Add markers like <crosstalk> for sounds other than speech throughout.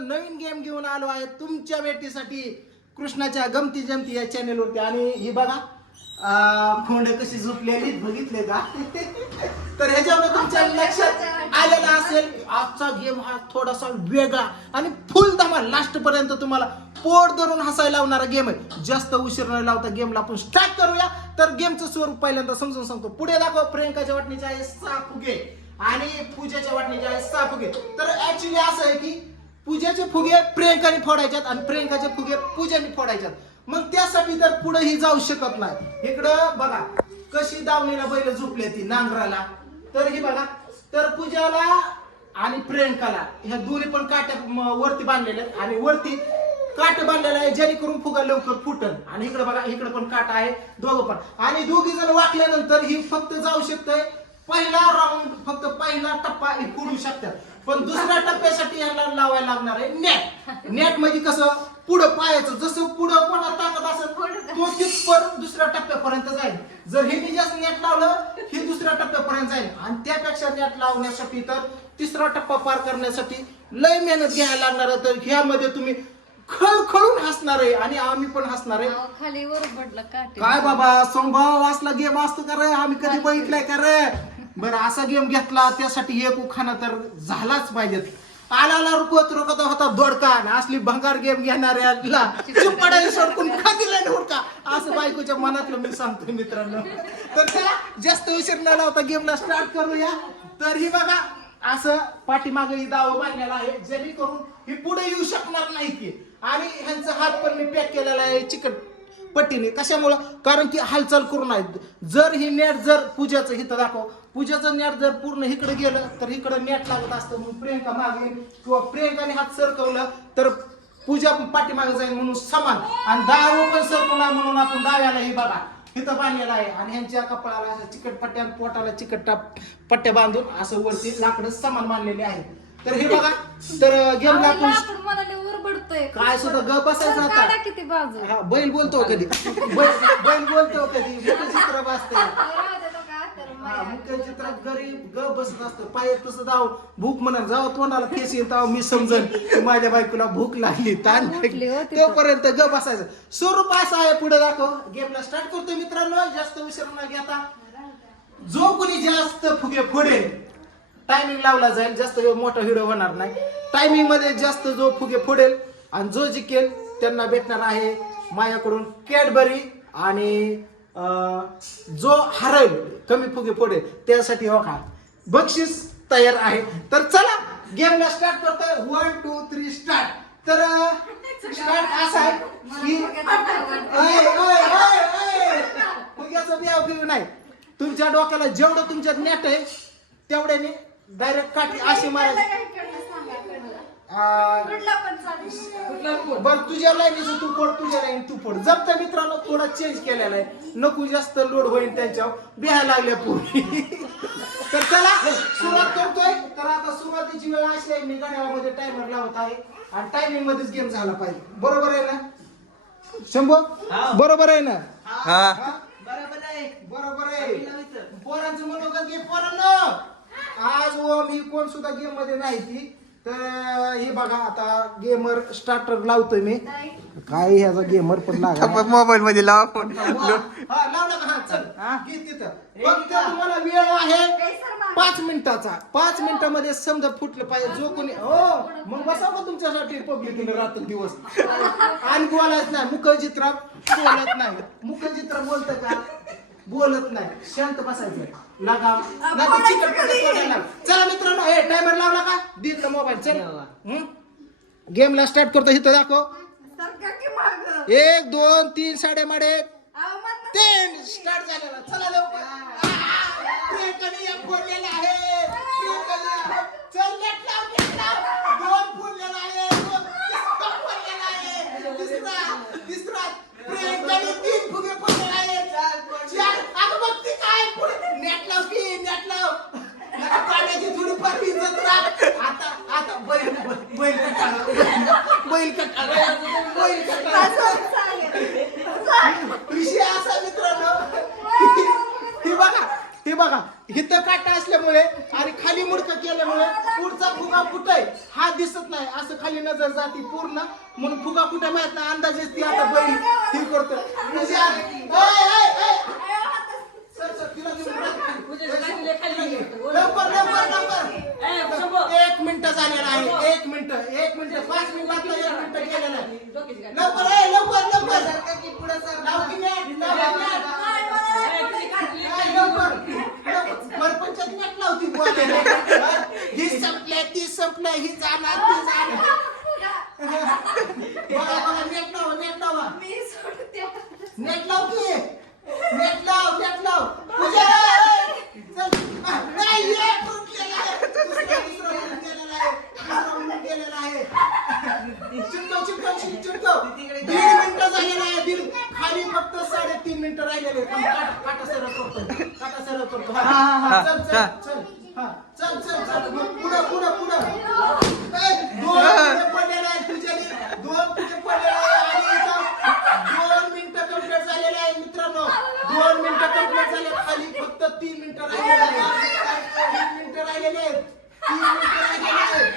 नवीन game घेऊन आलो आहे तुमच्या भेटीसाठी कृष्णाच्या गमती जमती या चॅनेलवरती आणि ही बघा खोंड कशी झोपलेली बघितले का? <laughs> तर ह्याच्यामध्ये तुमच्या लक्षात आलेला असेल आजचा गेम हा थोडासा वेगळा आणि फुल धमाल लास्ट पर्यंत तुम्हाला पोट धरून हसायला लावणारा गेम आहे. जास्त उशीर न लावता गेमला आपण स्टार्ट करूया. तर गेमचं स्वरूप पहिल्यांदा समजून सांगतो. पुढे दाखव प्रियंकाच्या वाटणीचे आहे सहा फुगे आणि पूजाच्या वाटणीचे आहे सहा फुगे तर ऍक्च्युली असं आहे की पूजाचे फुगे प्रियंकाने फोडायच्यात आणि प्रियंकाचे फुगे पूजाने फोडायच्यात. मग त्यासाठी तर पुढेही जाऊ शकत नाही. इकडं बघा कशी दावणीला बैल झोपले ती नांगराला. तर ही बघा तर पूजाला आणि प्रियंकाला ह्या दोन्ही पण काट्या वरती बांधलेल्या आहेत. आणि वरती काट बांधलेला आहे जेणेकरून फुगा लवकर फुटन. आणि इकडे बघा इकडे पण काट आहे दोघं पण. आणि दोघी जण वाकल्यानंतर ही फक्त जाऊ शकतंय. पहिला राऊंड फक्त पहिला टप्पा हे फोडू शकतात. पण दुसऱ्या टप्प्यासाठी ह्याला लावायला लागणार आहे नेट नेट म्हणजे कसं पुढं पायाचं जसं पुढं कोणा टाकत असेल तो तिथपर दुसऱ्या टप्प्यापर्यंत जाईल. जर हे जास्त नेट लावलं हे दुसऱ्या टप्प्यापर्यंत जाईल. आणि त्यापेक्षा नेट लावण्यासाठी तर तिसरा टप्पा पार करण्यासाठी लय मेहनत घ्यायला लागणार तर ह्यामध्ये तुम्ही खळखळून हसणार आहे आणि आम्ही पण हसणार आहे. खाली वर पडलं काय बाबा संभाव असला गेम असतो का रे? आम्ही कधी बघितलाय का रे? बरं असा गेम घेतला त्यासाठी एक उखाणा तर झालाच पाहिजे आला आला रोखत होता दोडका आणि असली भंगार गेम घेणाऱ्याला चिपडायला सोडकून खादिला हुडका असं बायकोच्या मनातलं मी सांगतो मित्रांनो. तर चला जास्त उशीर न लावता गेमला स्टार्ट करूया. तर ही बघा असं पाठीमागे ही दाव बांधलेला आहे. जेणेकरून ही पुढे येऊ शकणार नाही की आणि ह्यांचा हात पण मी पॅक केलेला आहे चिकट पट्टीने. कशामुळं? कारण की हालचाल करू आहेत जर ही नेट जर पूजाचं हिथं दाखव पूजाचं नेट जर पूर्ण इकडे गेलं तर इकडं नेट लागत असतं मग प्रियंका मागे किंवा प्रियंकाने हात सरकवलं तर पूजा पाठीमागे जाईल म्हणून समान. आणि दाव पण सरकवला म्हणून आपण दाव्याला ही बघा इथं बांधलेला आहे. आणि ह्यांच्या कपाळाला चिकट पट्ट्या पोटाला चिकट टाप पट्ट्या बांधून असं वरती लाकडं समान मानलेले आहे तर हे बघा तर पडतंय काय सुद्धा गप बसायचं काढा आता. किती बाजू. हा बैल बोलतो कधी? बैल बैल बोलतो कधी? चित्र बसते हा. मुख्य चित्रात गरीब ग बसत असतो. पाय तसं जाऊ भूक म्हणा जाऊ तोंडाला केस येईल तेव्हा मी समजन. की माझ्या बायकोला भूक लागली ताण उठली हो. तोपर्यंत ग बसायचं. स्वरूप असं आहे पुढे दाखव. गेमला स्टार्ट करतो मित्रांनो. जास्त उशीर न घेता जो कोणी जास्त फुगे फोडेल टायमिंग लावला जाईल जास्त मोठा व्हिडिओ होणार नाही. टायमिंगमध्ये जास्त जो फुगे फोडेल आणि जो जिंकेल त्यांना भेटणार आहे माझ्याकडून कॅडबरी आणि जो हरेल कमी फुगे फोडेल त्यासाठी हो का? बक्षीस तयार आहे. तर चला गेमला स्टार्ट करतोय. वन टू थ्री स्टार्ट तर स्टार्ट असा आहे की. <laughs> फुग्याचं बिया फिरू नाही. तुमच्या डोक्याला जेवढं तुमच्यात नेट आहे तेवढ्याने डायरेक्ट काठी अशी मारायची. बर तुझ्या लाईनीचं तू फोड तुझ्या लाईन तू फोड. जमता मित्रांनो थोडा चेंज केलेला आहे. नको जास्त लोड होईल त्यांच्यावर. बिहाय लागल्या पूर्वी तर चला सुरुवात करतोय. तर आता सुरुवातीची वेळ अशी आहे मी गाड्यामध्ये टायमर लावत आहे. आणि टायमिंग मध्येच गेम झाला पाहिजे. बरोबर आहे ना? शंभू? बरोबर आहे ना? हा. हा? बरोबर आहे. पोरांचं मनोगत घे पोरांनो. आज ओम ही कोण सुद्धा गेममध्ये नाही ती. तर हे बघा आता गेमर स्टार्टर लावतोय मी. काय ह्याचा गेमर पण लागा मोबाईल मध्ये लावा फोन हा लावला का हा चल. घे तिथं. फक्त तुम्हाला वेळ आहे पाच मिनिटाचा. पाच मिनिटामध्ये समजा फुटलं पाहिजे जो कोणी हो मग बसाव का तुमच्यासाठी पब्लिक रात्र दिवस. आणि बोलायच नाही. मुखचित्र बोलत नाही. मुखचित्र बोलत का? बोलत नाही. शांत बसायचं. लगाम नाही चिकट. चला मित्रांनो हे टायमर लावला का? दिल मोबाईल चल. गेमला स्टार्ट करतो इथं दाखव. एक दोन तीन साडे माडे तीन स्टार्ट झालेला. चला लवकर प्रियंकाने एक फोडलेला आहे प्रियंकाने चल नेट लाव नेट लाव दोन फोडलेला आहे दोन तिसरा फोडलेला आहे तिसरा तिसरा प्रियंकाने तीन फुगे फोडलेला आहे चार अगं बघ ती काय पुढे नेट लाव की नेट लाव नका पाण्यात बैल कटाळा. विषय असा मित्रांनो हे बघा हे बघा इथं काटा असल्यामुळे आणि खाली मुडकं केल्यामुळे पुढचा फुगा कुठे हा दिसत नाही जर जाती पूर्ण म्हणून फुगा कुठे माहीत ना अंदाजेच ती आता बैल हे करतो. एक मिनिट झालेला आहे. एक मिनिट एक मिनिट पाच मिनिटातलं एक मिनिट गेलेलं आहे. लवकर लवकर लवकर. सरपंचात म्हटलं होती ही? संपल्या ती संपल्या ही जाणार ती जाणार. बघा बघा नेट लावा नेट लावा. मी सोडते. नेट लाव की. नेट लाव नेट लाव. पूजा चल. नाही ये. तुटलेला आहे? दुसरा दुसरा म्हणून गेलेला आहे? दुसरा म्हणून गेलेला आहे? चिटकव चिटकव चिट- चिटकव. दीड मिनिटं झालेला आहे दीड. खाली फक्त साडेतीन मिनिटं राहिलेले काट- काटा सरळ करतो काटा सरळ करतो हा. चल चल चल. हा. चल चल चल पुढं पुढं पुढं ए, दोन पुढे पडलेले आहेत तुझ्या दोन पुढे पडलेले आहे आणि इथं दोन मिनिटं कंप्लीट झालेले आहे मित्रांनो दोन मिनिटं कंप्लीट झाले खाली फक्त तीन मिनिटं राहिलेले आहेत तीन मिनिटं राहिलेले आहेत तीन मिनिटं राहिलेले आहेत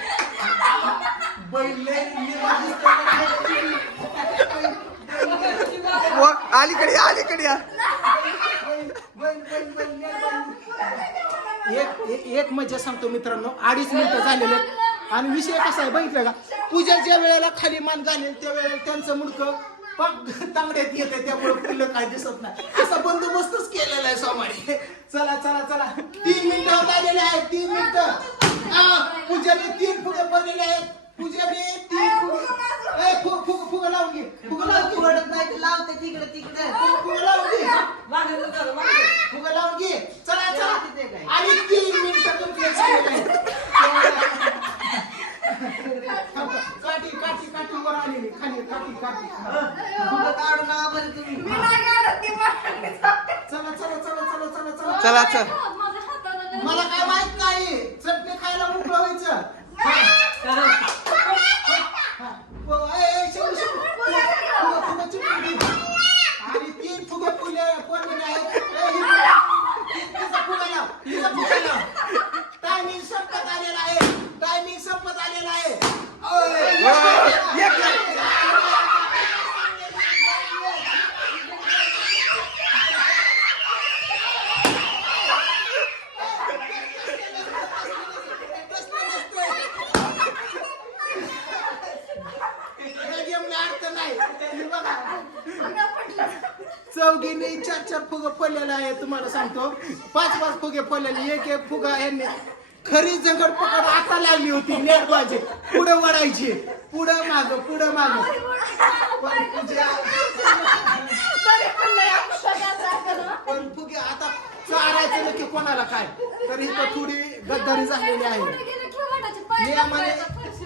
बैले निवांत दिसतायत. अलीकडे अलीकडे या बैल, बैल, बैल, बैल, बैल. एक एक- एक मजा सांगतो मित्रांनो अडीच मिनिटं झालेले आहेत. आणि विषय कसा आहे बघितलं का पूजा ज्या वेळेला खाली मान घालेल त्या वेळेला त्यांचं मुडकं पाक तांगड्यात येते त्यामुळे फुलं काय दिसत नाही. असा बंदोबस्तच केलेला आहे सोमारी. चला चला चला. तीन मिनिटं होत आलेले आहेत तीन मिनिटं. हा, पूजाने तीन फुगे पडलेले आहेत. पूजाने तीन फुगे ए, फुग फुग फुग लावून घे फुग लावून घे. पडत नाही ते लावते तिकडे तिकडे फुग फुग लावून घे फुगा लावून घे चला चला आणि तीन मिनिटं कंप्लीट झालेले आहेत काठी काठी काठी वर आलेली खाली काठी काठी फुलं काढून आणा बरं तुम्ही मी नाही काढत ती बाहेर जाते. चला चला चला चला चला चला. मला काय माहीत नाही. चटणी खायला मोकळं व्हायचं. हा. हा. आणि तीन फुगे फुले ही. टायमिंग संपत आलेला आहे. टायमिंग संपत आलेला आहे. नाही. हे बघा. <laughs> चौघीने चार चार फुगे पडलेले आहे तुम्हाला सांगतो. पाच पाच फुगे पडलेले एक एक फुगा यांनी खरी जंगड पकड आता लागली होती नेट बाजी पुढे वळायची. पुढं माग पुढं माग. पण तरी पण फुगे आता चारायचं नक्की कोणाला काय? तर इथं थोडी गद्दारी झालेली आहे. नियमाने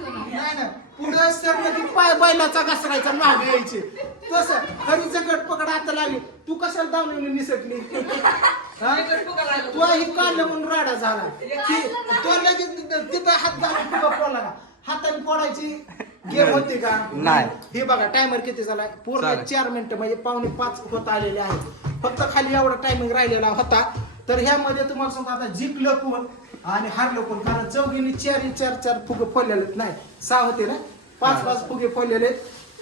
नाही ना पुढे सरलं की पाय बैलाचा घसरायचा मागे यायचे. तसं. खरी जगड पकड आता लागली. तू कशाला दावणी निसटली? हा? तू ही काढलं म्हणून राडा झाला. ती तो लगेच तिथं हात घालून फोडला का हाताने फोडायची गेम होती का? नाही. हे बघा टायमर किती झाला? पूर्ण चालेल. चार मिनिटं म्हणजे पावणे पाच होत आलेले आहेत. फक्त खाली एवढा टायमिंग राहिलेला होता. तर ह्यामध्ये तुम्हाला सांगतो आता जिंकलं कोण? आणि हारलं कोण? कारण चौघीने चार चार चार फुगे फोडलेले आहेत. नाही सहा होते ना? पाच पाच फुगे फोडलेले.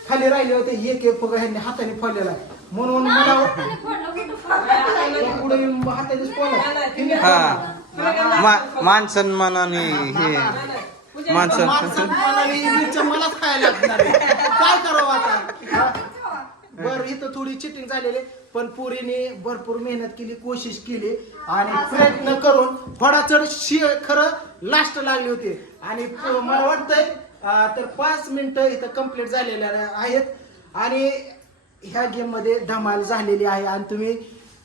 खाली राहिले होते एक एक फुगा ह्यांनी हाताने फोडलेला आहे. म्हणून मला? पुढे हातानेच फोडला. हा. मान सन्मानाने हे माणसं माणसात मला ही. मलाच खायला लागणार. काय करावं आता? बर इथं थोडी चिटिंग झालेली पण पुरीने भरपूर मेहनत केली कोशिश केली आणि प्रयत्न करून थोडा चढ शि खरं लास्ट लागली होती. आणि प- मला वाटतंय अं, तर पाच मिनिटं इथं कंप्लीट झालेल्या आहेत. आणि ह्या गेममध्ये धमाल झालेली आहे. आणि तुम्ही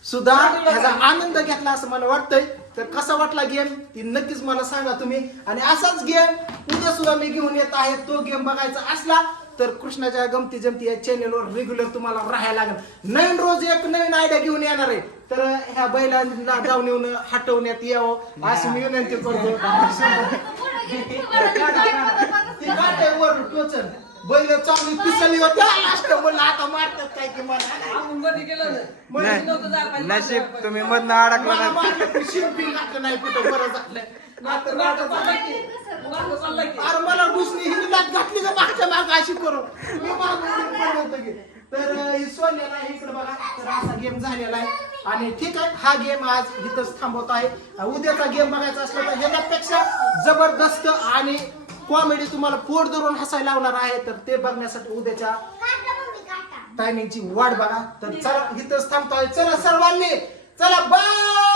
सुद्धा ह्याचा आनंद घेतला असं मला वाटतंय. तर कसा वाटला गेम ती नक्कीच मला सांगा तुम्ही. आणि असाच गेम उद्या सुद्धा मी घेऊन येत आहे. तो गेम बघायचा असला तर कृष्णाच्या गमती जमती या चॅनेलवर रेग्युलर तुम्हाला राहायला लागेल. नवीन रोज एक नवीन आयडिया घेऊन येणार आहे. तर ह्या बैलांना जाऊन येऊन हटवण्यात यावं अशी मी विनंती करतो. टोचन बैल चांगली पिसळली होती लास्ट आता मारतात काय की मला नशीब तुम्ही मधनं अडकला नाही कुठं बरं झालं. झालं. की. अरे मला घातली का मागच्या माग अशी करू मी मागं उडून पडलो होतो की. तर ही सोन्याला आहे इकडे बघा. तर असा गेम झालेला आहे. आणि ठीक आहे हा गेम आज इथंच थांबवत आहे. उद्याचा गेम बघायचा असला तर ह्याच्यापेक्षा जबरदस्त आणि कॉमेडी तुम्हाला पोट धरून हसायला लावणार आहे. तर ते बघण्यासाठी उद्याच्या टायमिंगची वाट बघा. तर चला इथंच थांबतोय. चला सर्वांनी. चला बाय